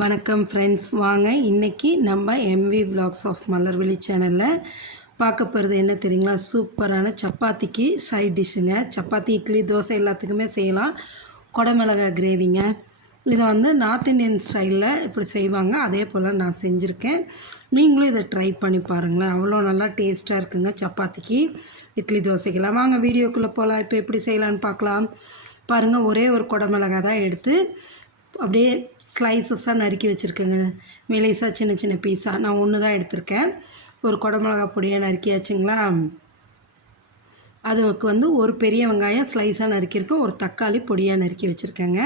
வணக்கம் ஃப்ரெண்ட்ஸ், வாங்க இன்றைக்கி நம்ம எம்வி விலாக்ஸ் ஆஃப் மலர்விழி சேனலில் பார்க்க போகிறது என்ன தெரியுங்களா? சூப்பரான சப்பாத்திக்கு சைட் டிஷ்ஷுங்க. சப்பாத்தி, இட்லி, தோசை எல்லாத்துக்குமே செய்யலாம். குடமிளகாய் கிரேவிங்க. இதை நார்த் இந்தியன் ஸ்டைலில் இப்படி செய்வாங்க. அதே போல் நான் செஞ்சுருக்கேன். நீங்களும் இதை ட்ரை பண்ணி பாருங்களேன். அவ்வளோ நல்லா டேஸ்ட்டாக இருக்குங்க சப்பாத்திக்கு, இட்லி, தோசைக்கெல்லாம். வாங்க வீடியோக்குள்ளே போகலாம். இப்போ எப்படி செய்யலான்னு பார்க்கலாம். பாருங்கள், ஒரே ஒரு குடமிளகாய் தான் எடுத்து அப்படியே ஸ்லைசஸாக நறுக்கி வச்சுருக்கேங்க. மெலிசாக சின்ன சின்ன பீஸாக நான் ஒன்று தான் எடுத்திருக்கேன். ஒரு குடமிளகா பொடியாக நறுக்கியாச்சுங்களா. அதுக்கு ஒரு பெரிய வெங்காயம் ஸ்லைஸாக நறுக்கியிருக்கேன். ஒரு தக்காளி பொடியாக நறுக்கி வச்சுருக்கேங்க.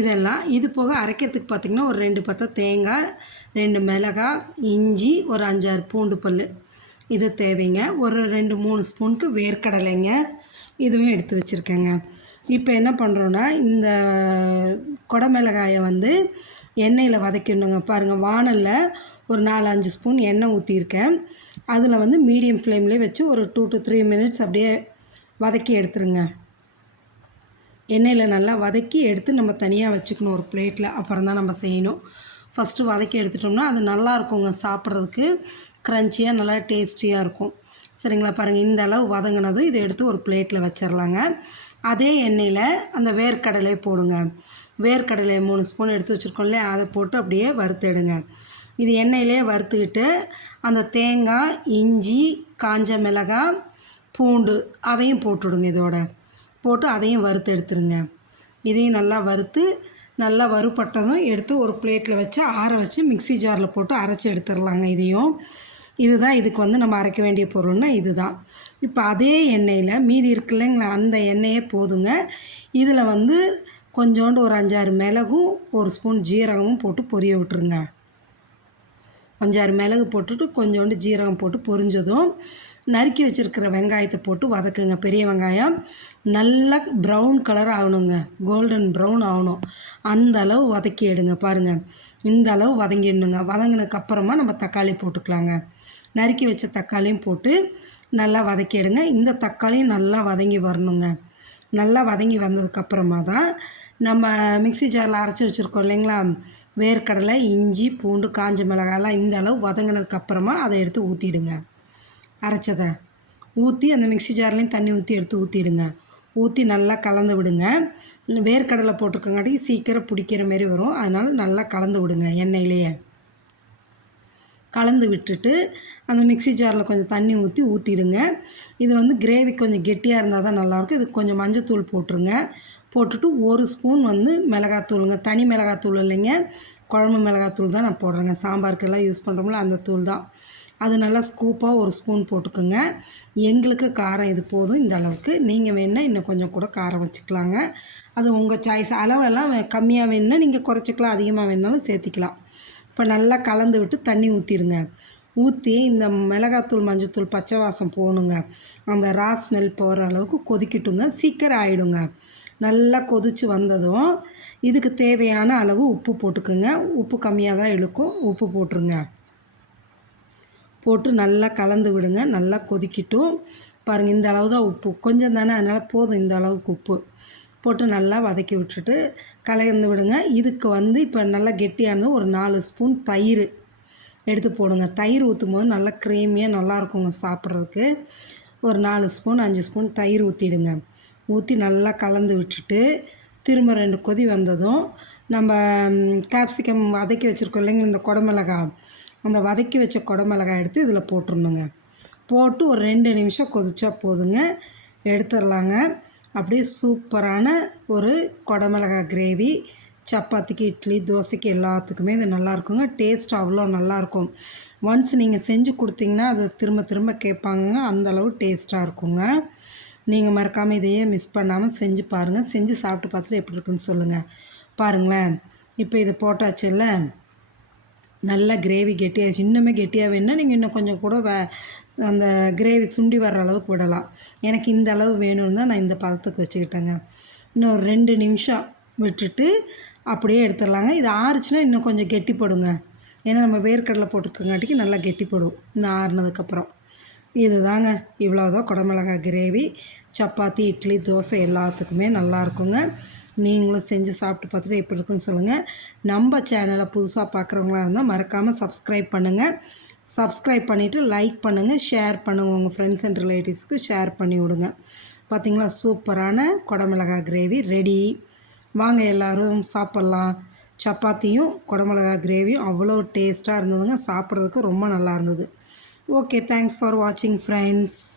இதெல்லாம் இது போக அரைக்கிறதுக்கு பார்த்திங்கன்னா ஒரு 2 பத்தை தேங்காய், 2 மிளகாய், இஞ்சி, ஒரு 5-6 பூண்டு பல் இது தேவைங்க. ஒரு 2-3 ஸ்பூனுக்கு வேர்க்கடலைங்க, இதுவும் எடுத்து வச்சுருக்கேங்க. இப்போ என்ன பண்ணுறோன்னா, இந்த குடமிளகாயை எண்ணெயில் வதக்கிடணுங்க. பாருங்கள், வானலில் ஒரு 4-5 ஸ்பூன் எண்ணெய் ஊற்றியிருக்கேன். அதில் மீடியம் ஃப்ளேம்லேயே வச்சு ஒரு 2 to 3 மினிட்ஸ் அப்படியே வதக்கி எடுத்துருங்க. எண்ணெயில் நல்லா வதக்கி எடுத்து நம்ம தனியாக வச்சுக்கணும் ஒரு பிளேட்டில். அப்புறம் தான் நம்ம செய்யணும். ஃபஸ்ட்டு வதக்கி எடுத்துட்டோம்னா அது நல்லா இருக்குங்க, சாப்பிட்றதுக்கு க்ரன்ச்சியாக நல்லா டேஸ்டியாக இருக்கும். சரிங்களா? பாருங்கள், இந்த அளவு வதங்கினதும் இதை எடுத்து ஒரு பிளேட்டில் வச்சிடலாங்க. அதே எண்ணெயில் அந்த வேர்க்கடலை போடுங்க. வேர்க்கடலை 3 ஸ்பூன் எடுத்து வச்சுருக்கோம் இல்லையா, அதை போட்டு அப்படியே வறுத்துடுங்க. இது எண்ணெயிலே வறுத்துக்கிட்டு அந்த தேங்காய், இஞ்சி, காஞ்ச மிளகாய், பூண்டு அதையும் போட்டுவிடுங்க. இதோட போட்டு அதையும் வறுத்து எடுத்துருங்க. இதையும் நல்லா வறுத்து நல்லா வறுபட்டதும் எடுத்து ஒரு பிளேட்டில் வச்சு ஆற வச்சு மிக்ஸி ஜாரில் போட்டு அரைச்சி எடுத்துடலாங்க. இதுதான் இதுக்கு நம்ம அரைக்க வேண்டிய பொருள்னா இதுதான். இப்போ அதே எண்ணெயில் மீதி இருக்கு இல்லைங்களா, அந்த எண்ணெயே போதுங்க. இதில் கொஞ்சோண்டு ஒரு 5-6 மிளகும், ஒரு ஸ்பூன் ஜீரகமும் போட்டு பொரிய விட்டுருங்க. 5-6 மிளகு போட்டுட்டு கொஞ்சோண்டு ஜீரகம் போட்டு பொரிஞ்சதும் நறுக்கி வச்சுருக்கிற வெங்காயத்தை போட்டு வதக்குங்க. பெரிய வெங்காயம் நல்லா ப்ரௌன் கலர் ஆகணுங்க, கோல்டன் ப்ரௌன் ஆகணும். அந்த அளவு வதக்கி எடுங்க. பாருங்கள், இந்த அளவு வதங்கிடணுங்க. வதங்கினதுக்கப்புறமா நம்ம தக்காளி போட்டுக்கலாங்க. நறுக்கி வச்ச தக்காளியும் போட்டு நல்லா வதக்கி எடுங்க. இந்த தக்காளியும் நல்லா வதங்கி வரணுங்க. நல்லா வதங்கி வந்ததுக்கப்புறமா தான் நம்ம மிக்ஸி ஜாரில் அரைச்சி வச்சுருக்கோம் இல்லைங்களா, வேர்க்கடலை, இஞ்சி, பூண்டு, காஞ்ச மிளகாயெல்லாம் இந்த அளவு வதங்கினதுக்கப்புறமா அதை எடுத்து ஊற்றிடுங்க. அரைச்சதை ஊற்றி அந்த மிக்ஸி ஜார்லேயும் தண்ணி ஊற்றி எடுத்து ஊற்றிடுங்க. ஊற்றி நல்லா கலந்து விடுங்க. வேர்க்கடலை போட்டிருக்கங்காட்டி சீக்கிரம் பிடிக்கிற மாரி வரும். அதனால் நல்லா கலந்து விடுங்க. எண்ணெயிலேயே கலந்து விட்டுட்டு அந்த மிக்ஸி ஜாரில் கொஞ்சம் தண்ணி ஊற்றிடுங்க. இது கிரேவி கொஞ்சம் கெட்டியாக இருந்தால் தான் நல்லாயிருக்கும். இதுக்கு கொஞ்சம் மஞ்சத்தூள் போட்டுருங்க. போட்டுட்டு ஒரு ஸ்பூன் மிளகாத்தூளுங்க. தனி மிளகாத்தூள் இல்லைங்க, குழம்பு மிளகாத்தூள் தான் நான் போடுறேங்க. சாம்பாருக்கெல்லாம் யூஸ் பண்ணுறோம்ல, அந்த தூள் தான். அது நல்லா ஸ்கூப்பாக ஒரு ஸ்பூன் போட்டுக்கோங்க. எங்களுக்கு காரம் இது போதும் இந்த அளவுக்கு. நீங்கள் வேணால் இன்னும் கொஞ்சம் கூட காரம் வச்சுக்கலாங்க. அது உங்கள் சாய்ஸ். அளவெல்லாம் கம்மியாக வேணுன்னா நீங்கள் குறைச்சிக்கலாம், அதிகமாக வேணாலும் சேர்த்திக்கலாம். இப்போ நல்லா கலந்து விட்டு தண்ணி ஊற்றிடுங்க. ஊற்றி இந்த மிளகாத்தூள், மஞ்சத்தூள் பச்சை வாசம் போகணுங்க. அந்த ரா ஸ்மெல் போகிற அளவுக்கு கொதிக்கட்டுங்க. சீக்கிரம் ஆகிடுங்க. நல்லா கொதித்து வந்ததும் இதுக்கு தேவையான அளவு உப்பு போட்டுக்குங்க. உப்பு கம்மியாக தான் இழுக்கும், உப்பு போட்டுருங்க. போட்டு நல்லா கலந்து விடுங்க. நல்லா கொதிக்கட்டும். பாருங்கள், இந்த அளவு தான் உப்பு, கொஞ்சம் தானே, அதனால் போதும் இந்த அளவுக்கு உப்பு போட்டு நல்லா வதக்கி விட்டுட்டு கலந்து விடுங்க. இதுக்கு இப்போ நல்லா கெட்டியானது ஒரு 4 ஸ்பூன் தயிர் எடுத்து போடுங்க. தயிர் ஊற்றும் போது நல்லா க்ரீமியாக நல்லாயிருக்குங்க சாப்பிட்றதுக்கு. ஒரு 4 ஸ்பூன் 5 ஸ்பூன் தயிர் ஊற்றிடுங்க. ஊற்றி நல்லா கலந்து விட்டுட்டு திரும்ப 2 கொதி வந்ததும் நம்ம கேப்சிகம் வதக்கி வச்சுருக்கோம் இல்லைங்க, இந்த குடமிளகாய், அந்த வதக்கி வச்ச குடமிளகாய் எடுத்து இதில் போட்டுடணுங்க. போட்டு ஒரு 2 நிமிஷம் கொதிச்சா போதுங்க, எடுத்துடலாங்க. அப்படியே சூப்பரான ஒரு குடமிளகாய் கிரேவி சப்பாத்திக்கு, இட்லி, தோசைக்கு எல்லாத்துக்குமே இது நல்லாயிருக்குங்க. டேஸ்ட் அவ்வளோ நல்லாயிருக்கும். ஒன்ஸ் நீங்கள் செஞ்சு கொடுத்தீங்கன்னா அதை திரும்ப திரும்ப கேட்பாங்க. அந்தளவு டேஸ்ட்டாக இருக்குங்க. நீங்கள் மறக்காமல் இதையே மிஸ் பண்ணாமல் செஞ்சு பாருங்கள். செஞ்சு சாப்பிட்டு பார்த்துட்டு எப்படி இருக்குன்னு சொல்லுங்கள். பாருங்களேன், இப்போ இதை போட்டாச்சு இல்லை, நல்லா கிரேவி கெட்டியாகிடுச்சு. இன்னுமே கெட்டியாக வேணுன்னா நீங்கள் இன்னும் கொஞ்சம் கூட அந்த கிரேவி சுண்டி வர்ற அளவுக்கு விடலாம். எனக்கு இந்த அளவு வேணும்னு தான் நான் இந்த பதத்துக்கு வச்சுக்கிட்டேங்க. இன்னும் ஒரு 2 நிமிஷம் விட்டுட்டு அப்படியே எடுத்துடலாங்க. இது ஆறுச்சுன்னா இன்னும் கொஞ்சம் கெட்டிப்படுங்க. ஏன்னா நம்ம வேர்க்கடலை போட்டுக்கங்காட்டிக்கு நல்லா கெட்டிப்படும் இன்னும் ஆறுனதுக்கப்புறம். இது தாங்க, இவ்வளோதான் குடமிளகாய் கிரேவி. சப்பாத்தி, இட்லி, தோசை எல்லாத்துக்குமே நல்லாயிருக்குங்க. நீங்களும் செஞ்சு சாப்பிட்டு பார்த்துட்டு எப்படி இருக்குன்னு சொல்லுங்கள். நம்ம சேனலை புதுசாக பார்க்குறவங்களா இருந்தால் மறக்காமல் சப்ஸ்கிரைப் பண்ணுங்கள். சப்ஸ்கிரைப் பண்ணிவிட்டு லைக் பண்ணுங்கள், ஷேர் பண்ணுங்கள், உங்கள் ஃப்ரெண்ட்ஸ் அண்ட் ரிலேட்டிவ்ஸ்க்கு ஷேர் பண்ணி விடுங்க. பார்த்திங்களா, சூப்பரான குடமிளகாய் கிரேவி ரெடி. வாங்க எல்லோரும் சாப்பிட்லாம். சப்பாத்தியும் குடமிளகா கிரேவியும் அவ்வளோ டேஸ்ட்டாக இருந்ததுங்க. சாப்பிட்றதுக்கு ரொம்ப நல்லா இருந்தது. ஓகே, தேங்க்ஸ் ஃபார் வாட்சிங் ஃப்ரெண்ட்ஸ்.